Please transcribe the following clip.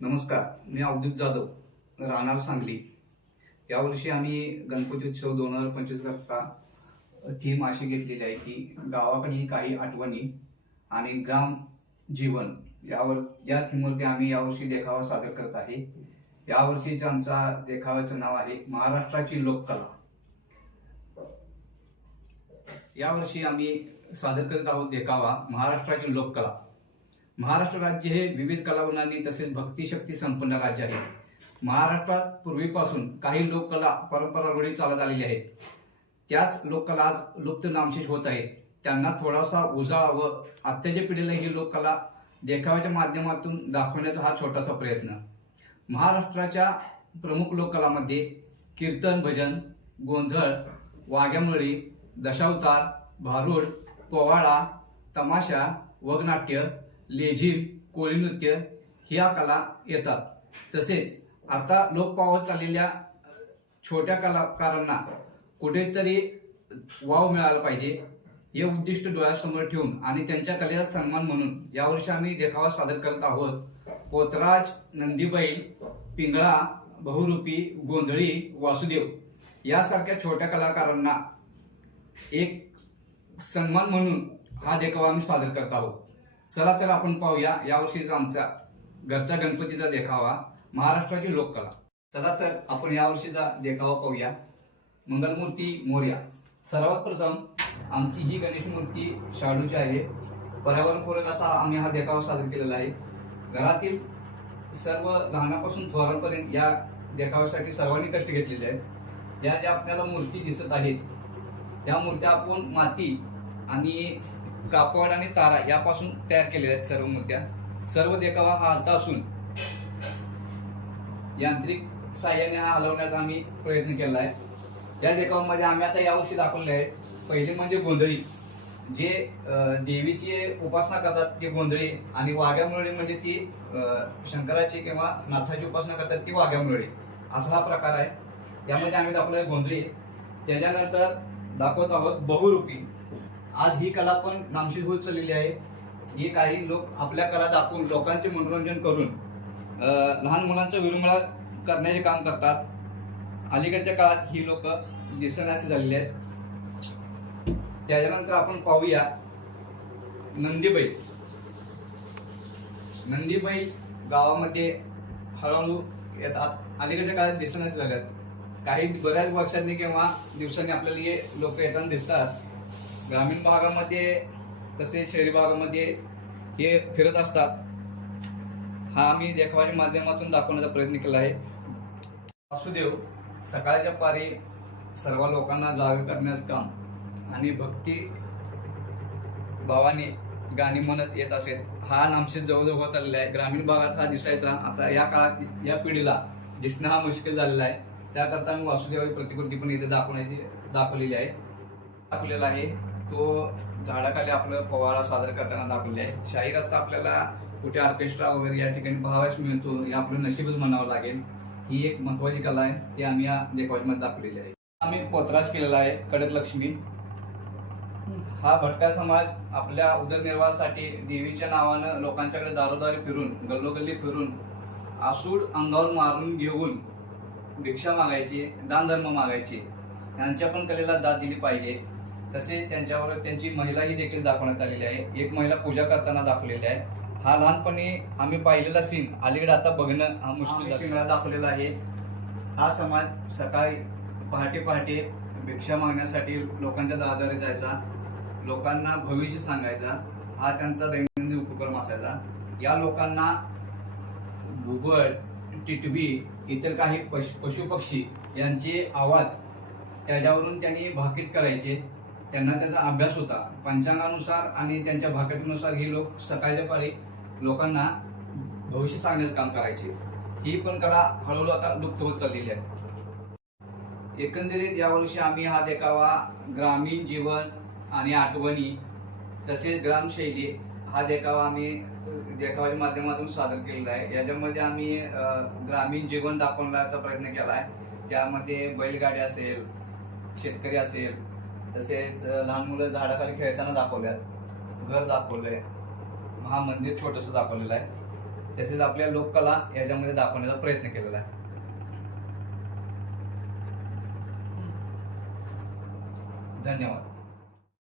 नमस्कार, मी अवधूत जाधव, राहणार सांगली. यावर्षी आम्ही गणपती उत्सव 2025 करता थीम अशी घेतलेली आहे की गावाकडील काही आठवणी आणि ग्राम जीवन या थीमवरती आम्ही यावर्षी देखावा सादर करत आहे. यावर्षीच्या आमचा देखाव्याचं नाव आहे महाराष्ट्राची लोककला. यावर्षी आम्ही सादर करत आहोत देखावा महाराष्ट्राची लोककला. महाराष्ट्र राज्य हे विविध कलागुणांनी तसेच भक्तिशक्ती संपन्न राज्य आहे. महाराष्ट्रात पूर्वीपासून काही लोककला परंपरा रूढी चालत आलेली आहेत. त्याच लोककला आज लुप्त नामशेष होत आहेत. त्यांना थोडासा उजाळा व आत्ताच्या पिढीला ही लोककला देखाव्याच्या माध्यमातून दाखवण्याचा हा छोटासा प्रयत्न. महाराष्ट्राच्या प्रमुख लोककलामध्ये कीर्तन, भजन, गोंधळ, वाघ्यामुरळी, दशावतार, भारुड, पोवाडा, तमाशा, वगनाट्य, लेझिम, कोळी नृत्य ह्या कला येतात. तसेच आता लोप पावत चाललेल्या छोट्या कलाकारांना कुठेतरी वाव मिळाला पाहिजे हे उद्दिष्ट डोळ्यासमोर ठेवून आणि त्यांच्या कलेचा सन्मान म्हणून यावर्षी आम्ही देखावा सादर करत आहोत. पोतराज, नंदीबैल, पिंगळा, बहुरूपी, गोंधळी, वासुदेव यासारख्या छोट्या कलाकारांना एक सन्मान म्हणून हा देखावा आम्ही सादर करत आहोत. चला तर आपण पाहूया यावर्षीचा आमचा घरच्या गणपतीचा देखावा महाराष्ट्राची लोककला. चला तर आपण यावर्षीचा देखावा पाहूया. मंगलमूर्ती मोरया. सर्वात प्रथम आमची ही गणेश मूर्ती शाडूची आहे. पर्यावरणपूरक असा आम्ही हा देखावा सादर केलेला आहे. घरातील सर्व लहानापासून थोरांपर्यंत या देखाव्यासाठी सर्वांनी कष्ट घेतलेले आहेत. या ज्या आपल्याला मूर्ती दिसत आहेत या मूर्त्या आपण माती आणि कापड आणि तारा यापासून तयार केलेल्या आहेत. सर्व मूर्त्या, सर्व देखावा हा हलता असून यांत्रिक साह्याने हा हलवण्याचा आम्ही प्रयत्न केला आहे. या देखावामध्ये आम्ही आता यावर्षी दाखवले आहे. पहिले म्हणजे गोंधळी, जे देवीची उपासना करतात ती गोंधळी, आणि वाघ्यामुरळी म्हणजे ती शंकराची किंवा नाथाची उपासना करतात ती वाघ्यामुरळी. असा हा प्रकार आहे. त्यामध्ये आम्ही दाखवले गोंधळी. त्याच्यानंतर दाखवत आहोत बहुरूपी. आज ही कला पण नामशेष होत चाललेली आहे. ही काही लोक आपल्या कला दाखवून लोकांचे मनोरंजन करून लहान मुलांचा विरंगुळा करण्याचे काम करतात. अलीकडच्या काळात ही लोक दिसण्याचे झालेली आहेत. त्याच्यानंतर आपण पाहूया नंदीबैल. नंदीबैल गावामध्ये हळूहळू येतात. अलीकडच्या काळात दिसण्याचे झाल्यात. काही बऱ्याच वर्षांनी किंवा दिवसांनी आपल्याला हे लोक येताना दिसतात. ग्रामीण भागामध्ये तसेच शहरी भागामध्ये हे फिरत असतात. हा आम्ही देखाव्याच्या माध्यमातून दाखवण्याचा प्रयत्न केला आहे. वासुदेव सकाळच्या पारी सर्व लोकांना जाग करण्याचं काम आणि भक्ती भावाने गाणी म्हणत येत असेल. हा नामशेष जवळजवळ होत आलेला आहे. ग्रामीण भागात हा दिसायचा. आता या काळात या पिढीला दिसणं हा मुश्किल झालेला आहे. त्याकरता आम्ही वासुदेवाची प्रतिकृती पण इथे दाखवलेली आहे. दाखवलेला आहे तो झाडाखाली आपलं पोवाडा सादर करताना दाखवले आहे. शाहीरात आपल्याला कुठे ऑर्केस्ट्रा वगैरे या ठिकाणी पाहावयास मिळतो. हे आपलं नशीबच म्हणावं लागेल. ही एक महत्वाची कला आहे. ती आम्ही या देखाव्यामध्ये दाखवलेली आहे. आम्ही पोतराज केलेला आहे. कडक लक्ष्मी. हा भटका समाज आपल्या उदरनिर्वाहासाठी देवीच्या नावानं लोकांच्याकडे दारोदारी फिरून गल्लोगल्ली फिरून आसूड अंगावर मारून घेऊन भिक्षा मागायची, दानधर्म मागायची. त्यांच्या पण कलेला दाद दिली पाहिजे. तसेच त्यांच्यावर त्यांची महिलाही देखील दाखवण्यात आलेली आहे. एक महिला पूजा करताना दाखवलेली आहे. हा लहानपणी आम्ही पाहिलेला सीन अलीकडे आता बघणं हा मुश्किल दाखवलेला आहे. हा समाज सकाळी पहाटे भिक्षा मागण्यासाठी लोकांच्या दारादारी जायचा. लोकांना भविष्य सांगायचा. हा त्यांचा दैनंदिन उपक्रम असायचा. या लोकांना घुबड, टिटवी, इतर काही पशुपक्षी यांचे आवाज त्याच्यावरून त्यांनी भाकीत करायचे. त्यांना त्याचा अभ्यास होता. पंचांगानुसार आणि त्यांच्या भाकतीनुसार ही लोक सकाळच्या पारी लोकांना भविष्य सांगण्याचं काम करायचे. ही पण कला हळूहळू आता लुप्त होत चाललेली आहे. एकंदरीत यावर्षी आम्ही हा देखावा ग्रामीण जीवन आणि आठवणी तसेच ग्रामशैली हा देखावा आम्ही देखाव्याच्या माध्यमातून सादर केलेला आहे. याच्यामध्ये आम्ही ग्रामीण जीवन दाखवण्याचा प्रयत्न केला आहे. त्यामध्ये बैलगाडी असेल, शेतकरी असेल, तसेच लहान मुलं झाडाखाली खेळताना दाखवल्यात. घर दाखवलंय. महामंदिर छोटंसं दाखवलेलं आहे. तसेच आपल्या लोककला याच्यामध्ये दाखवण्याचा प्रयत्न केलेला आहे. धन्यवाद.